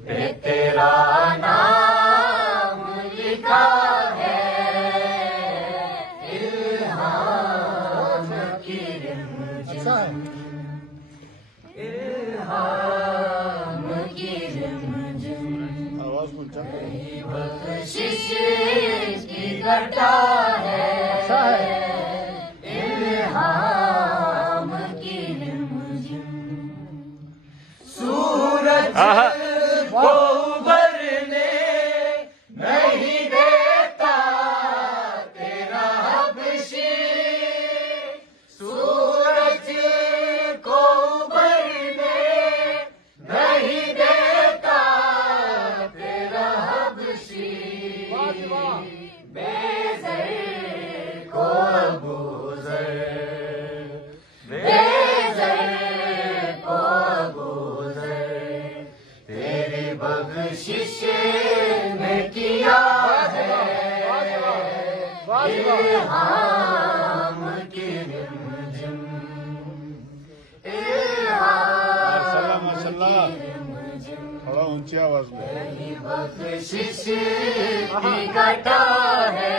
पे तेरा नाम लिखा है, इल्हाम की रिमझिम, इल्हाम की रिमझिम, बख्शिश की घटा है, इल्हाम की रिमझिम। सूरज को उभरने नहीं देता तेरा हबशी, सूरज को उभरने नहीं देता तेरा हबशी, बेज़र को अबूज़र, बेज़र को अबूज़र तेरी बख्शिश ने किया है, इल्हाम की रिमझिम, इल्हाम की रिमझिम, थोड़ा ऊंची आवाज में। तेरी बख्शिश की घटा है,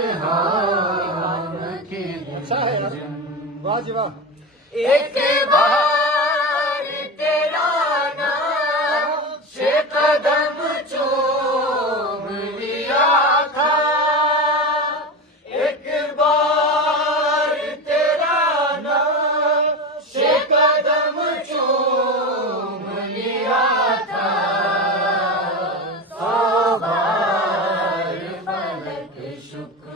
इल्हाम की रिमझिम। वाह जी वाह। एक बार तेरा नाम से कदम चूम लिया था, एक बार तेरा नाम से कदम चूम लिया था, 100 बार फलक शुक्र,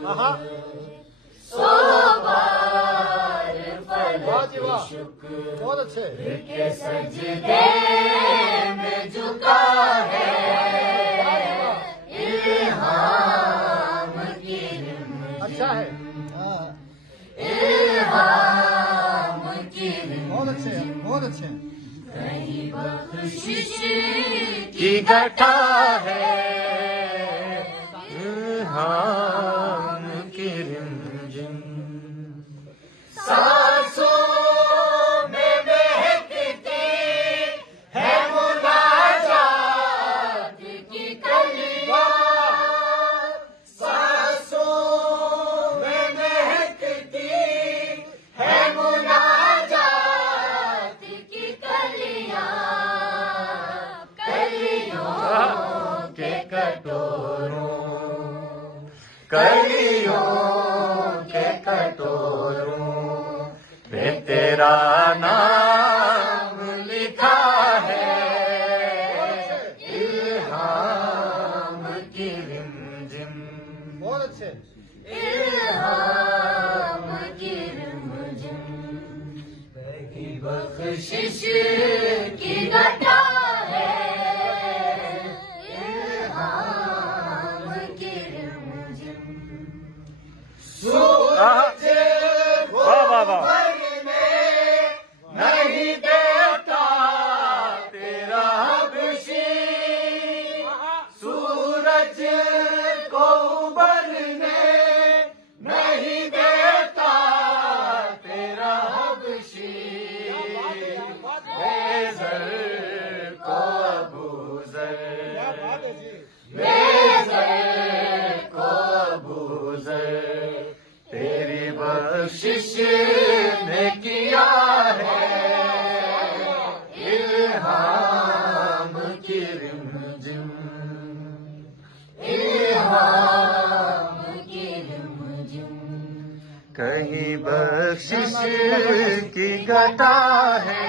100 बार फलक शुक्र बहुत अच्छे के सजदे में झुका है, इल्हाम की रिमझिम, अच्छा है। हाँ इल्हाम की बहुत अच्छे रिमझिम, बहुत अच्छे। कहीं बख्शिश की घटा है, इल्हाम की रिमझिम। सांसों में महकती है मुनाजात की कलियां, सांसों में महकती है मुनाजात की कलियां, कलियों के कटोरों, कलियों के कटोरों पे तेरा नाम लिखा है, इल्हाम की रिमझिम, बहुत अच्छे। इल्हाम की रिमझिम, कहीं बख्शिश की घटा है, इल्हाम की रिमझिम। सूरज नहीं देता तेरा हबशी, सूरज को उभरने नहीं देता तेरा हबशी, बेज़र को अबूज़र, बेज़र को अबूज़र तेरी बख्शिश ने किया है, इल्हाम की रिमझिम, इल्हाम की रिमझिम, कहीं बख्शिश की घटा है,